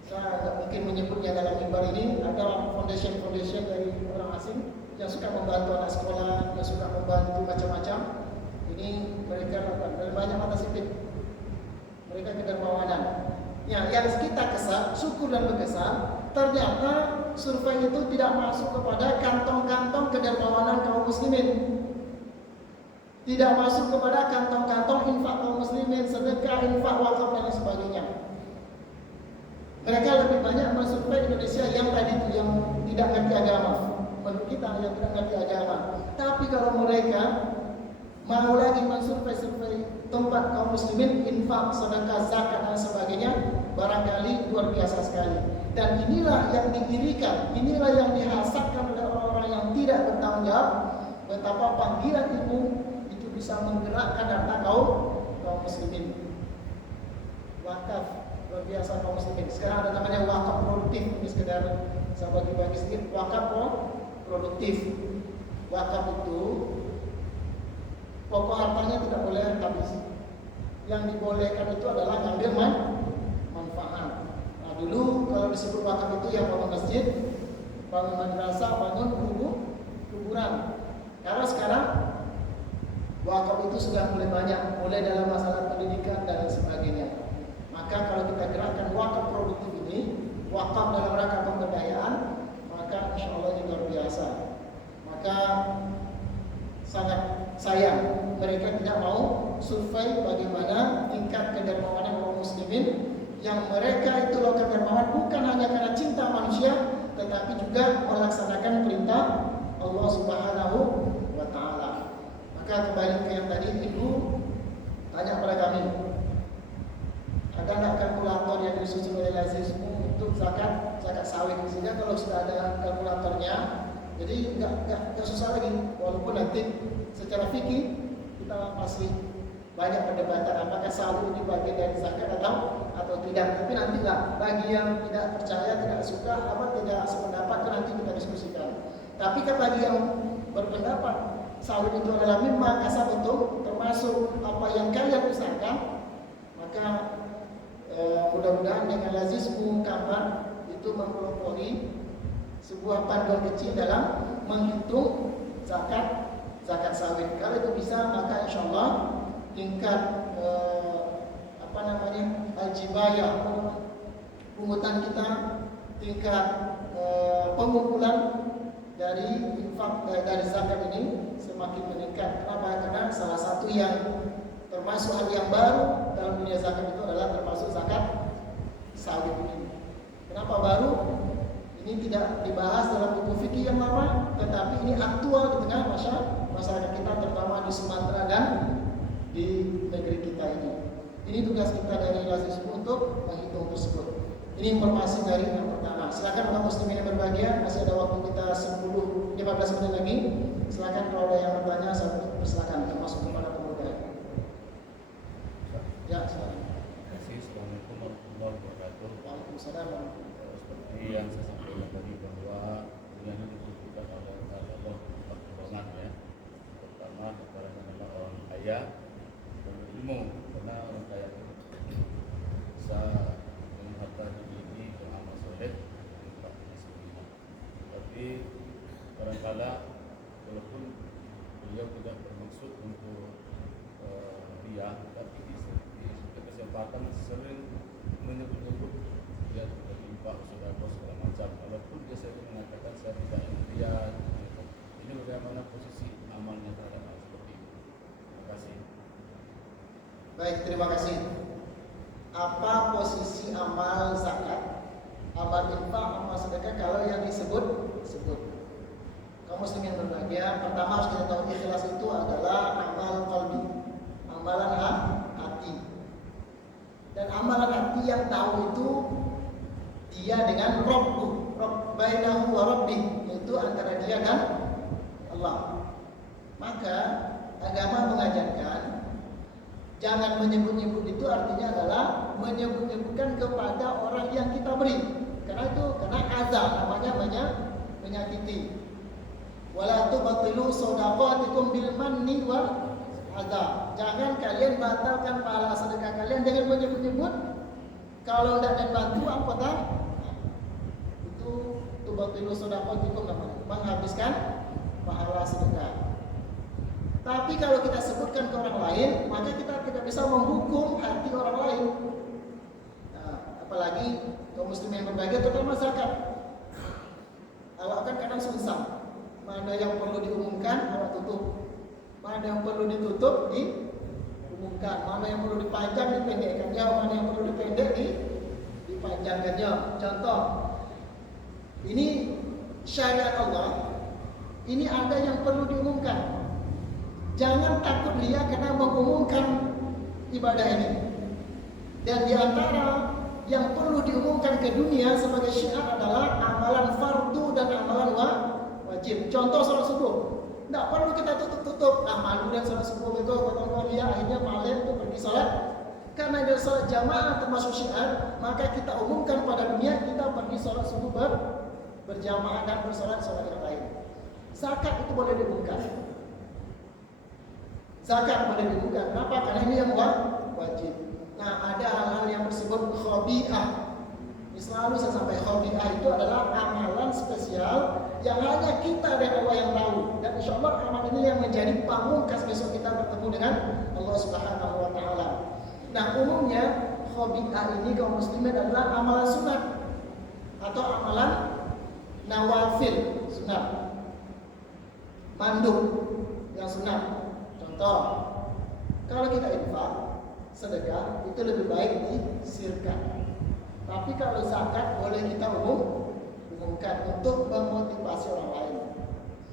saya tidak mungkin menyebutnya dalam mimbar ini, ada foundation dari orang asing yang suka membantu anak sekolah, yang suka membantu macam-macam. Ini mereka lakukan dari banyak mata sipit. Mereka kedermawanan. Ya, yang kita kesal, syukur dan berkesan, ternyata survei itu tidak masuk kepada kantong-kantong kedermawanan kaum muslimin. tidak masuk kepada kantong-kantong infak kaum muslimin, sedekah, infak, wakaf dan lain sebagainya. Mereka lebih banyak mensurvei Indonesia yang tadi itu, yang tidak ngerti agama. Menurut kita yang tidak ngerti agama. Tapi kalau mereka mau lagi mensurvei tempat kaum muslimin, infak, sedekah, zakat dan sebagainya, barangkali luar biasa sekali. Dan inilah yang diirikan, inilah yang dihasatkan oleh orang-orang yang tidak bertanggung jawab, betapa panggilan itu bisa menggerakkan harta kaum muslimin. Wakaf luar biasa kaum muslimin. Sekarang ada namanya wakaf produktif. Ini sekedar saya bagi-bagi sedikit. Wakaf produktif. Wakaf itu pokok hartanya tidak boleh habis. Yang dibolehkan itu adalah ngambil manfaat. Nah, dulu kalau disebut wakaf itu yang bangun masjid, bangun madrasah, bangun kuburan. Karena sekarang wakaf itu sudah mulai banyak, mulai dalam masalah pendidikan dan sebagainya. Maka kalau kita gerakkan wakaf produktif ini, wakaf dalam rangka pemberdayaan, maka insya Allah ini luar biasa. Maka sangat sayang mereka tidak mau survei bagaimana tingkat kedermawanan kaum muslimin, yang mereka itu loh dermawan bukan hanya karena cinta manusia, tetapi juga melaksanakan perintah Allah Subhanahu wa Ta'ala. Maka kembali ke yang tadi, ibu tanya kepada kami, ada nggak kalkulator yang disusun oleh lazismu untuk zakat sawit? Sehingga kalau sudah ada kalkulatornya, jadi nggak susah lagi. Walaupun nanti secara fikih kita masih banyak perdebatan apakah sawit ini bagian dari zakat atau tidak. Tapi nanti lah, bagi yang tidak percaya, tidak suka, tidak sependapat, itu nanti kita diskusikan. Tapi kan bagi yang berpendapat sawit itu adalah mimma kasabatum, termasuk apa yang kalian usahakan, maka mudah-mudahan dengan lazismu kabar itu mempelopori sebuah panduan kecil dalam menghitung zakat sawit. Kalau itu bisa, maka insya Allah tingkat al-jibayah, pungutan kita, tingkat pengumpulan dari infak dari zakat ini semakin meningkat. Kenapa? Karena salah satu yang termasuk hal yang baru dalam dunia zakat itu adalah termasuk zakat sawit ini. Kenapa baru? Ini tidak dibahas dalam buku fikih yang lama, tetapi ini aktual di tengah masyarakat kita, terutama di Sumatera dan di negeri kita ini. Ini tugas kita dari Lazismu untuk menghitung tersebut. Ini informasi dari yang pertama. Silakan kaum muslimin yang berbahagia, masih ada waktu kita 15 menit lagi. Silakan kalau ada yang bertanya, saya persilakan, termasuk kepada pemuda. Ya, silakan. Terima kasih. Assalamualaikum warahmatullahi wabarakatuh. Waalaikumsalam. Seperti yang saya sampaikan tadi, bahwa dunia ini dibutuhkan oleh Allah pertolongan ya. Pertama kepada adalah orang kaya berilmu, karena orang kaya itu bisa harta ini beramal soleh, infak sendiri. Tapi kadang-kala walaupun beliau tidak bermaksud untuk riya, tapi di kesempatan sering menyebut-nyebut dia berinfak, sedekah segala macam. Walaupun dia sering mengatakan saya tidak riya. Ini bagaimana posisi amalnya terhadap hal seperti itu? Terima kasih. Baik, terima kasih. Apa posisi amal zakat, amal infak, amal sedekah kalau yang disebut? Kaum muslimin berbahagia, pertama harus kita tahu ikhlas itu adalah amal qalbi, amalan hati. Dan amalan hati yang tahu itu dia dengan Rabb bainahu wa rabbih, yaitu antara dia dan Allah. Maka agama mengajarkan jangan menyebut-nyebut, itu artinya adalah menyebut-nyebutkan kepada orang yang kita beri. Karena azab, namanya menyakiti. Wala tubtilu shadaqatikum bil manni wal adha. Jangan kalian batalkan pahala sedekah kalian dengan menyebut-nyebut. Kalau tidak ada bantuan apa itu tubtilu shadaqatikum, namanya menghabiskan pahala sedekah. Tapi kalau kita sebutkan ke orang lain, maka kita tidak bisa menghukum hati orang lain. Nah, apalagi kaum muslimin yang berbahagia, terutama zakat. Awak kan kadang susah. Mana yang perlu diumumkan, awak tutup. Mana yang perlu ditutup diumumkan, mana yang perlu dipanjang dipendekkannya, mana yang perlu dipendek dipanjangkannya. Contoh, ini syariat Allah, ini ada yang perlu diumumkan. Jangan takut ria karena mengumumkan ibadah ini. Dan di antara yang perlu diumumkan ke dunia sebagai syiar adalah amalan fardu dan amalan wajib. Contoh salat subuh. Tidak perlu kita tutup-tutup. Malu dan salat subuh itu kata ria, akhirnya malam itu pergi salat. Karena ada salat jamaah termasuk syiar, maka kita umumkan pada dunia kita pergi salat subuh berjamaah dan bersolat yang lain. Zakat itu boleh diumumkan. Zakat boleh dibuka. Kenapa? Karena ini yang wajib. Nah, ada hal-hal yang bersebut khobi'ah. Ini selalu saya sampaikan, khobi'ah itu adalah amalan spesial yang hanya kita dan Allah yang tahu. Dan insya Allah amal ini yang menjadi pamungkas besok kita bertemu dengan Allah Subhanahu wa Ta'ala. Nah, umumnya khobi'ah ini kaum muslimin adalah amalan sunat atau amalan nawafil sunat, mandub yang sunat. Contoh, kalau kita infak, sedekah itu lebih baik disirkan. Tapi kalau zakat boleh kita umumkan untuk memotivasi orang lain.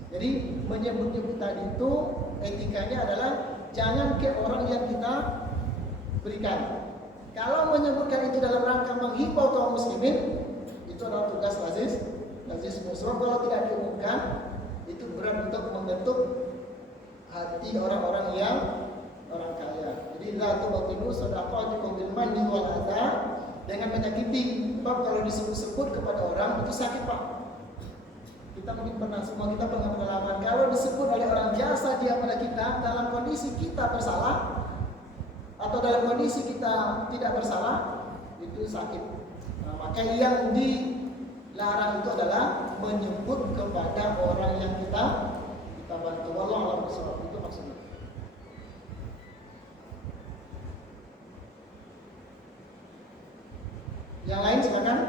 Jadi menyebut-nyebut tadi itu etikanya adalah jangan ke orang yang kita berikan. Kalau menyebutkan itu dalam rangka menghimbau kaum muslimin, itu adalah tugas lazim muslim. Kalau tidak diumumkan, itu berat untuk membentuk hati orang-orang yang orang kaya. Jadi la tubtilu shadaqatikum bil manni wal adha, dengan menyakiti. Sebab kalau disebut-sebut kepada orang itu sakit, Pak. Kita mungkin pernah, semua kita pernah pengalaman kalau disebut oleh orang jasa dia pada kita dalam kondisi kita bersalah atau dalam kondisi kita tidak bersalah, itu sakit. Nah, maka yang dilarang itu adalah menyebut kepada orang yang kita bantu. Wallahu a'lam bishawab. Itu maksudnya. Yang lain silakan.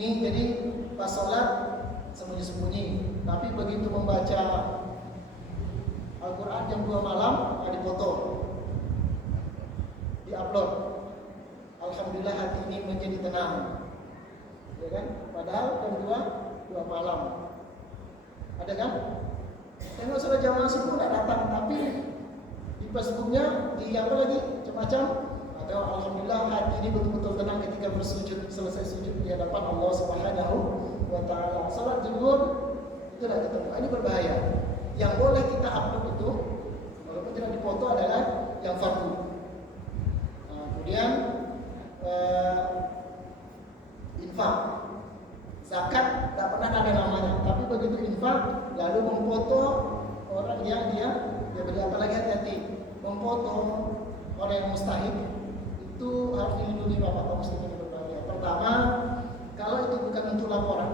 Nih, jadi pas sholat sembunyi-sembunyi, tapi begitu membaca Al-Quran jam 2 malam dipoto, diupload. Alhamdulillah hati ini menjadi tenang, ya kan? Padahal jam 2 malam. Ada kan? Tengok sudah jamaah subuh tidak datang, tapi di Facebooknya di apa lagi macam-macam. Atau alhamdulillah hati ini betul-betul tenang ketika bersujud, selesai sujud di hadapan Allah Subhanahu wa Ta'ala. Salat zuhur itu tidak ketemu. Ini berbahaya. Yang boleh kita upload itu, walaupun tidak dipoto, adalah yang fardu. Nah, kemudian infak. Zakat tak pernah ada namanya, tapi begitu infak lalu memfoto orang yang dia beri, apalagi hati-hati memfoto orang yang mustahik, itu harus dilindungi Bapak kaum muslimin berbahaya. Pertama, kalau itu bukan untuk laporan,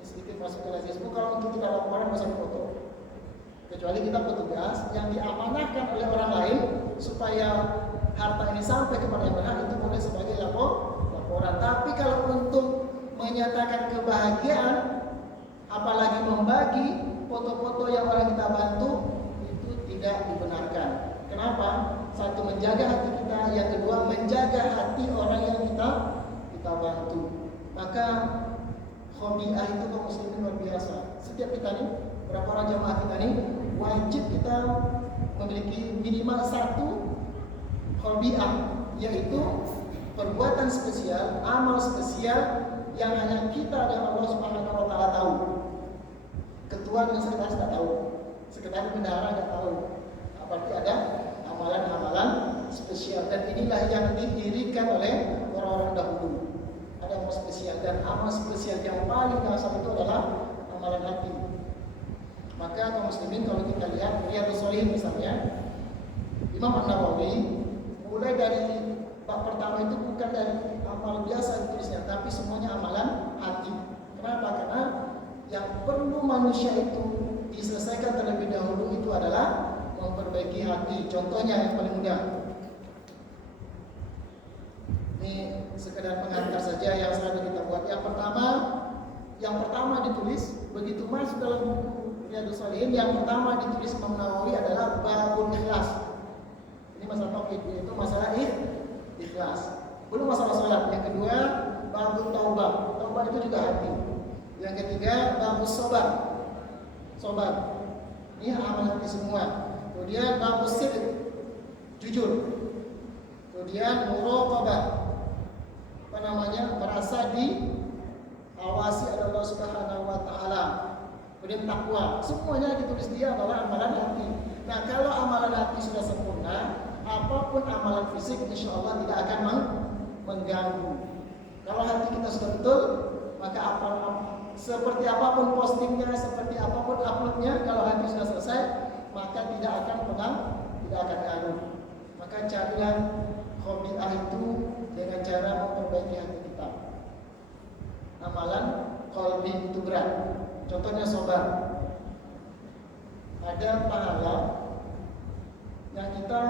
sedikit masuk ke lazisme, kalau untuk tidak laporan bisa foto. Kecuali kita petugas yang diamanahkan oleh orang lain supaya harta ini sampai kepada yang berhak, itu boleh sebagai laporan. Tapi kalau untuk menyatakan kebahagiaan, apalagi membagi foto-foto yang orang kita bantu, itu tidak dibenarkan. Kenapa? Satu, menjaga hati kita, yang kedua menjaga hati orang yang kita bantu. Maka khobi'ah itu kaum muslimin luar biasa. Setiap kita nih, berapa orang jamaah kita nih, wajib kita memiliki minimal satu khobi'ah, yaitu perbuatan spesial, amal spesial yang hanya kita dan Allah Subhanahu wa Ta'ala tahu. Ketua dan sekretaris tidak tahu, sekretaris bendahara tidak tahu. Berarti ada amalan-amalan spesial, dan inilah yang didirikan oleh orang-orang dahulu. Ada amal spesial, dan amal spesial yang paling dasar itu adalah amalan hati. Maka kaum muslimin, kalau kita lihat Riyadhus Shalihin misalnya, Imam An-Nawawi mulai dari bab pertama itu bukan dari amal biasa ditulisnya, tapi semuanya amalan hati. Kenapa? Karena yang perlu manusia itu diselesaikan terlebih dahulu itu adalah memperbaiki hati. Contohnya yang paling mudah, ini sekedar pengantar saja yang selalu kita buat. Yang pertama ditulis begitu masuk dalam buku Riyadhus Shalihin yang pertama ditulis Imam Nawawi adalah babul ikhlas. Ini masalah tauhid, yaitu masalah ikhlas. Belum masalah sholat. Yang kedua babul taubah. Taubah itu juga hati. Yang ketiga babus sobar. Sobar. Ini amal hati semua. Kemudian babus sidq, jujur. Kemudian muraqabah. Merasa diawasi oleh Allah Subhanahu wa taala. Kemudian takwa, semuanya ditulis dia adalah amalan hati. Nah, kalau amalan hati sudah sempurna, apapun amalan fisik insya Allah tidak akan mengganggu. Kalau hati kita sudah betul, maka seperti apapun postingnya, seperti apapun uploadnya, kalau hati sudah selesai, maka tidak akan ganggu. Maka carilah khobi'ah itu dengan cara memperbaiki hati kita. Amalan qalbi itu berat. Contohnya sobar. Ada pahala yang kita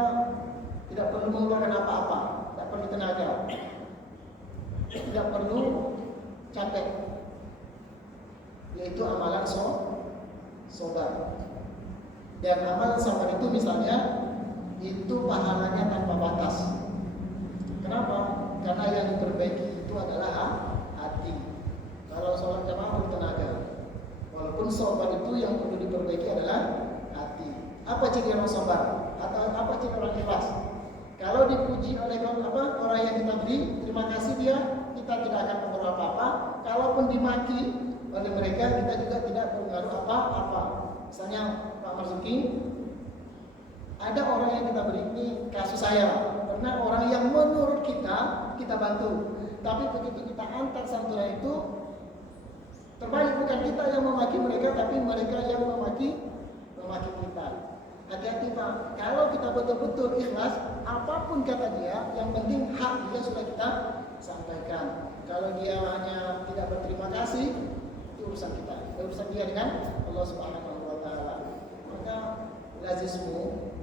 tidak perlu mengeluarkan apa-apa, tidak perlu tenaga, tidak perlu capek, yaitu amalan sobar. Dan amalan sobar itu misalnya itu pahalanya tanpa batas. Kenapa? Karena yang diperbaiki itu adalah hati. Kalau sholat jamaah perlu tenaga. Walaupun sobar itu yang perlu diperbaiki adalah hati. Apa ciri orang sobar? Atau apa ciri orang ikhlas? Kalau dipuji oleh orang yang kita beri, terima kasih kita tidak akan mengaruh apa-apa. Kalaupun dimaki oleh mereka, kita juga tidak mengaruh apa-apa. Misalnya Pak Marzuki, ada orang yang kita beri, ini kasus saya, karena orang yang menurut kita bantu. Tapi begitu kita antar santunan itu, terbalik, bukan kita yang memaki mereka, tapi mereka yang memaki kita. Hati-hati Pak, kalau kita betul-betul ikhlas, apapun kata dia, yang penting hak dia sudah kita sampaikan. Kalau dia hanya tidak berterima kasih, itu urusan kita, urusan dia dengan Allah Subhanahu wa taala. Maka lazismu,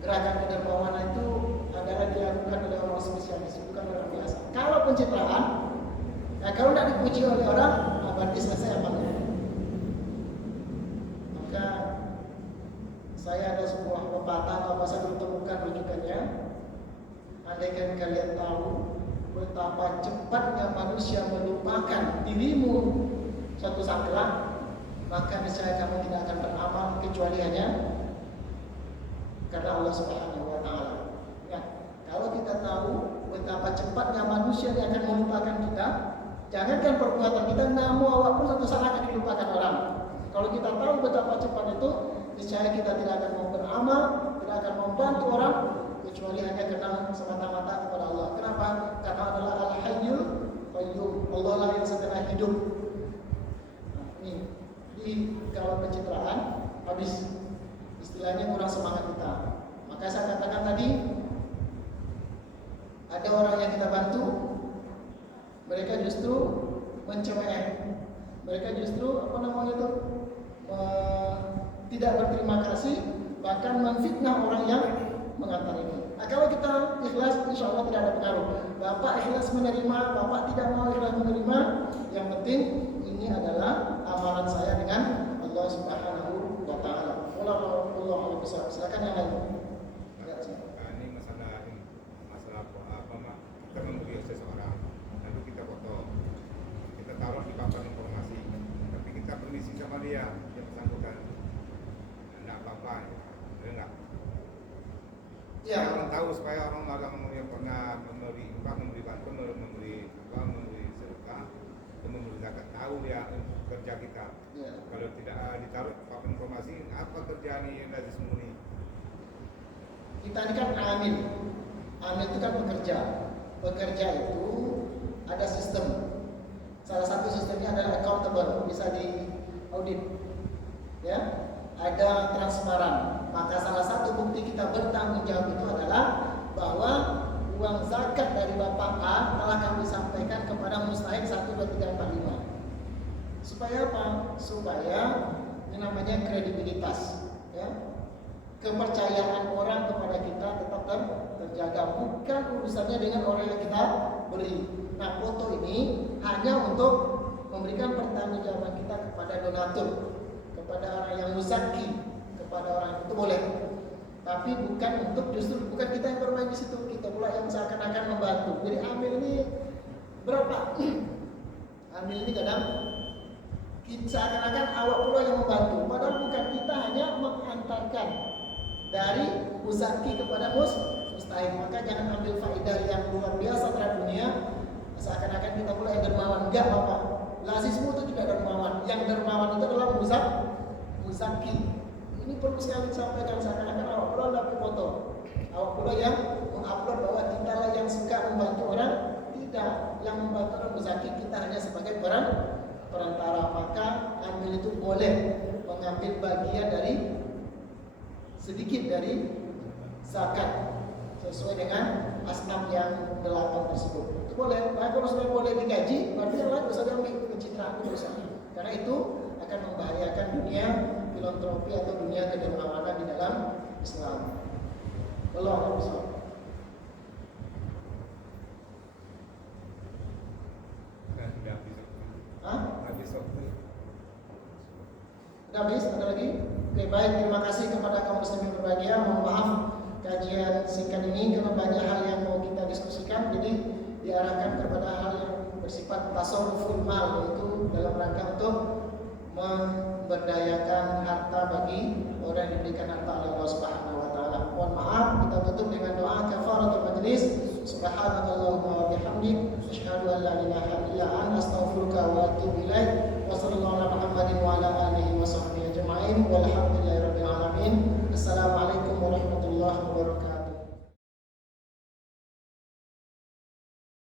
gerakan kedermawanan itu adalah dilakukan oleh orang spesialis, bukan orang biasa. Kalau pencitraan, kalau tidak dipuji oleh orang, berarti selesai apa? Maka saya ada sebuah pepatah atau saya belum temukan rujukannya. Andaikan kalian tahu betapa cepatnya manusia melupakan dirimu suatu saat kelak, maka niscaya kamu tidak akan beramal kecuali hanya karena Allah Subhanahu wa taala. Ya, kalau kita tahu betapa cepatnya manusia yang akan melupakan kita, jangankan perbuatan kita, nama awak pun suatu saat akan dilupakan orang. Kalau kita tahu betapa cepat itu, niscaya kita tidak akan mau beramal, tidak akan membantu orang, kecuali hanya kenal semata-mata kepada Allah. Kenapa? Karena adalah Al-Hayyul Qayyum. Allah lah yang setelah hidup. Nah, ini kalau pencitraan habis, istilahnya kurang semangat kita. Maka saya katakan tadi, ada orang yang kita bantu, mereka justru mencemooh, mereka justru tidak berterima kasih, bahkan memfitnah orang yang mengantar ini. Nah, kalau kita ikhlas, insya Allah tidak ada pengaruh. Bapak ikhlas menerima, Bapak tidak mau ikhlas menerima, yang penting ini adalah amalan saya dengan Allah Subhanahu wa taala. Allah silakan yang lain. Ini masalah apa mak? Kita memberi seseorang, lalu kita foto, kita taruh di papan informasi, tapi kita permisi sama dia yang bersangkutan, enggak apa-apa, enggak. Ya. Orang tahu supaya orang yang pernah memberi bantuan, memberi sedekah, dan memberi zakat tahu dia kerja kita. Ya. Kalau tidak ditaruh papan informasi, apa kerjaan ini lazis murni? Kita ini kan amil. Amil itu kan pekerja. Pekerja itu ada sistem. Salah satu sistemnya adalah accountable, bisa diaudit. Ya, ada transparan. Maka salah satu bukti kita bertanggung jawab itu adalah bahwa uang zakat dari Bapak A telah kami sampaikan kepada mustahik 1, 2, 3, 4, 5. Supaya apa? Supaya ini namanya kredibilitas, ya. Kepercayaan orang kepada kita tetap terjaga, bukan urusannya dengan orang yang kita beri. Nah, foto ini hanya untuk memberikan pertanggungjawaban kita kepada donatur, kepada orang yang muzaki, kepada orang itu boleh. Tapi bukan untuk justru bukan kita yang bermain di situ, kita pula yang seakan-akan membantu. Jadi amil ini berapa? Amil ini kadang seakan-akan awak pula yang membantu, padahal bukan, kita hanya menghantarkan dari muzaki kepada mustahik. Maka jangan ambil faedah yang luar biasa terhadap dunia seakan-akan kita pula yang dermawan. Enggak apa, lazismu itu tidak dermawan. Yang dermawan itu adalah muzaki. Ini perlu sekali disampaikan, seakan-akan awak pula dapat foto, awak pula yang mengupload bahwa kita lah yang suka membantu orang. Tidak, yang membantu orang muzaki, kita hanya sebagai perantara. Maka ambil itu boleh mengambil bagian dari sedikit dari zakat sesuai dengan asnaf yang 8 tersebut. Itu boleh. Nah, kalau sudah boleh digaji, berarti yang lain bisa diambil, pencitraan itu bisa. Karena itu akan membahayakan dunia filantropi atau dunia kedermawanan di dalam Islam. Allah bisa. Habis waktu. Sudah habis? Ada lagi? Oke, baik. Terima kasih kepada kaum muslimin berbahagia. Mohon maaf kajian singkat ini karena banyak hal yang mau kita diskusikan. Jadi diarahkan kepada hal yang bersifat tasawuful mal, yaitu dalam rangka untuk memberdayakan harta bagi orang yang diberikan harta oleh Allah Subhanahu wa taala. Mohon maaf, kita tutup dengan doa kafaratul majlis. Subhanallah.